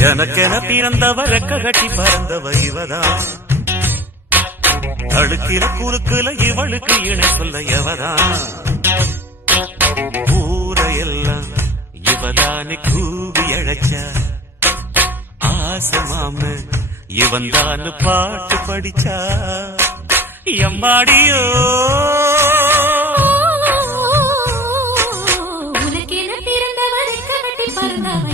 எனக்கென பிறந்தவ ரெக்க கட்டி பறந்தவ இவதான். அழுக்கில குறுக்குல இவளுக்கு இணை சொல்ல எவதான். ஊரையெல்லாம் இவதானே கூவி அழைச்சா. ஆசமாம இவன் தான் பாட்டு படிச்சா. எம்மாடியோ உனக்கென பிறந்தவ ரெக்க கட்டி பறந்தவ